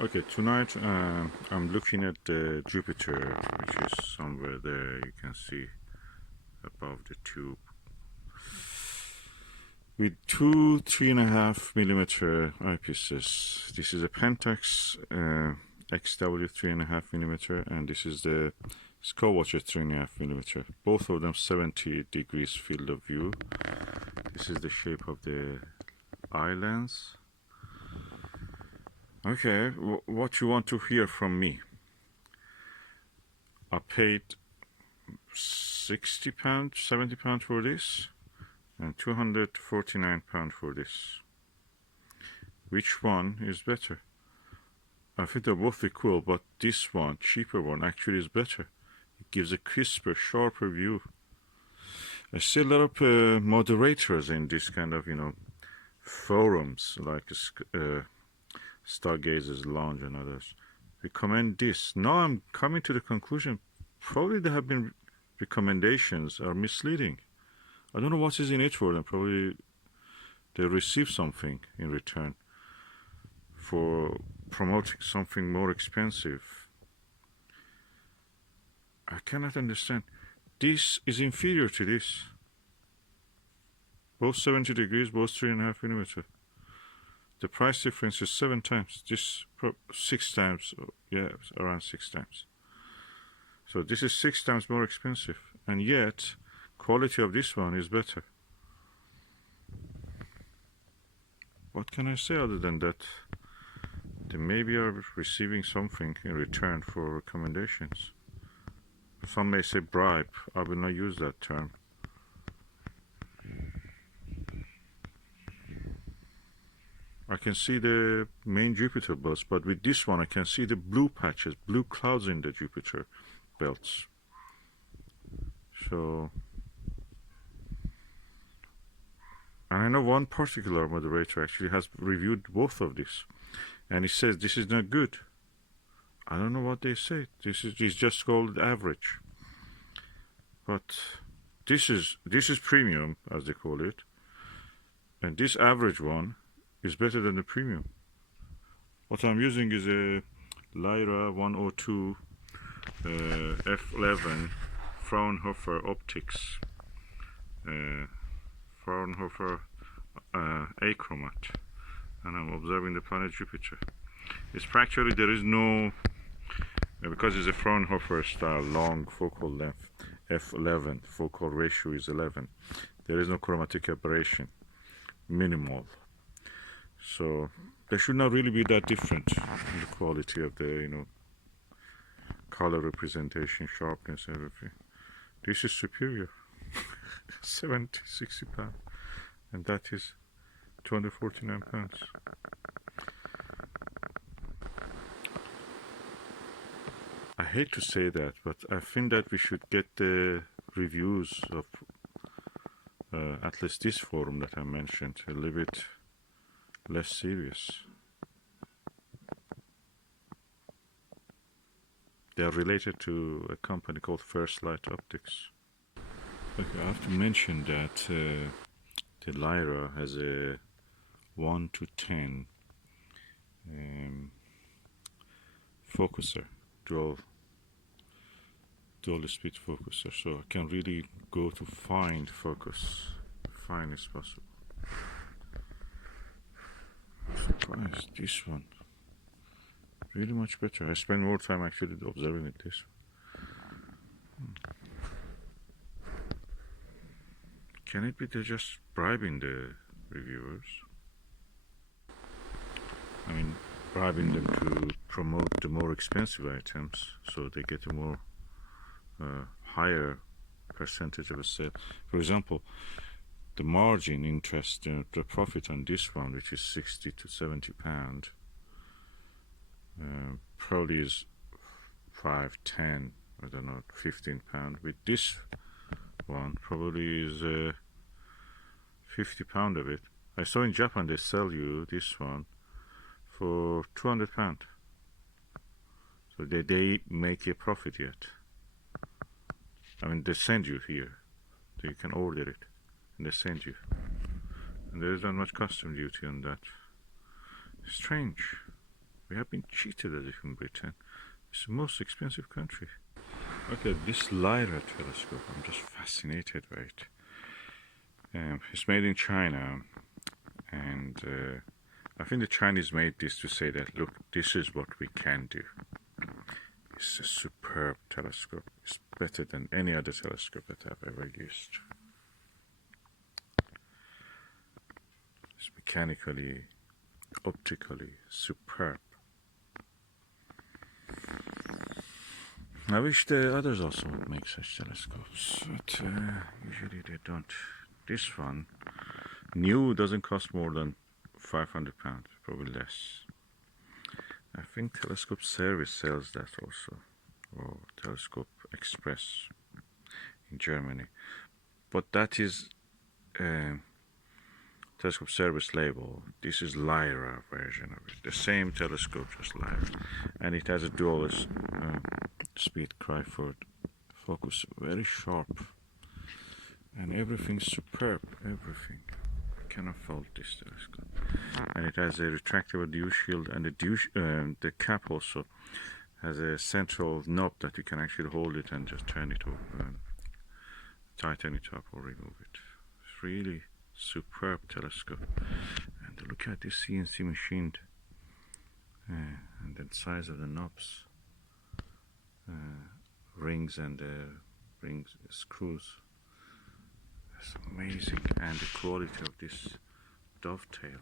Okay, tonight I'm looking at the Jupiter, which is somewhere there. You can see above the tube. With two 3.5mm eyepieces. This is a Pentax XW 3.5mm, and this is the SkyWatcher 3.5mm. Both of them 70 degrees field of view. This is the shape of the eye lens. Okay, what you want to hear from me? I paid £60, £70 for this, and £249 for this. Which one is better? I think they're both equal, but this one, cheaper one, actually is better. It gives a crisper, sharper view. I see a lot of moderators in this kind of, forums, like Stargazers Lounge and others, recommend this. Now I'm coming to the conclusion, probably there have been recommendations are misleading. I don't know what is in it for them. Probably they receive something in return for promoting something more expensive. I cannot understand. This is inferior to this. Both 70 degrees, both 3.5mm. The price difference is 7 times. This 6 times, yeah, around 6 times. So this is 6 times more expensive, and yet quality of this one is better. What can I say other than that? They maybe are receiving something in return for recommendations. Some may say bribe. I will not use that term. I can see the main Jupiter belts, but with this one I can see the blue patches, blue clouds in the Jupiter belts. So, and I know one particular moderator actually has reviewed both of these, and he says this is not good. I don't know what they say. This is just called average. But this is premium, as they call it, and this average one is better than the premium. What I'm using is a Lyra 102 f11 Fraunhofer optics, Fraunhofer achromat, and I'm observing the planet Jupiter. It's practically there is no, because it's a Fraunhofer style long focal length, f11, focal ratio is 11. There is no chromatic aberration, minimal. So there should not really be that different in the quality of the, color representation, sharpness, everything. This is superior. 70, 60 pounds, and that is 249 pounds. I hate to say that, but I think that we should get the reviews of at least this forum that I mentioned a little bit less serious. They are related to a company called First Light Optics. Okay, I have to mention that the Lyra has a 1 to 10 focuser, dual speed focuser, so I can really go to fine focus, fine as possible. I'm surprised this one really much better. I spend more time actually observing it this one. Can it be they're just bribing the reviewers? I mean, bribing them to promote the more expensive items so they get a more higher percentage of a sale. For example, the margin interest, the profit on this one, which is 60 to 70 pound, probably is 5, 10, I don't know, 15 pound. With this one, probably is 50 pound of it. I saw in Japan they sell you this one for 200 pound. So they make a profit yet. I mean, they send you here, so you can order it, and they send you. And there is not much custom duty on that. Strange. We have been cheated as if in Britain. It's the most expensive country. Okay, this Lyra telescope, I'm just fascinated by it. It's made in China, and I think the Chinese made this to say that, look, this is what we can do. It's a superb telescope. It's better than any other telescope that I've ever used. It's mechanically, optically superb. I wish the others also would make such telescopes, but usually they don't. This one, new, doesn't cost more than £500, probably less. I think Telescope Service sells that also, or Telescope Express in Germany. But that is Telescope Service label. This is Lyra version of it. The same telescope, just Lyra, and it has a dual speed Cry-Ford focus, very sharp, and everything's superb. Everything. You cannot fault this telescope. And it has a retractable dew shield, and the cap also has a central knob that you can actually hold it and just turn it over, tighten it up or remove it. It's really superb telescope. And look at this CNC machined, and the size of the knobs, rings and screws. It's amazing, and the quality of this dovetail.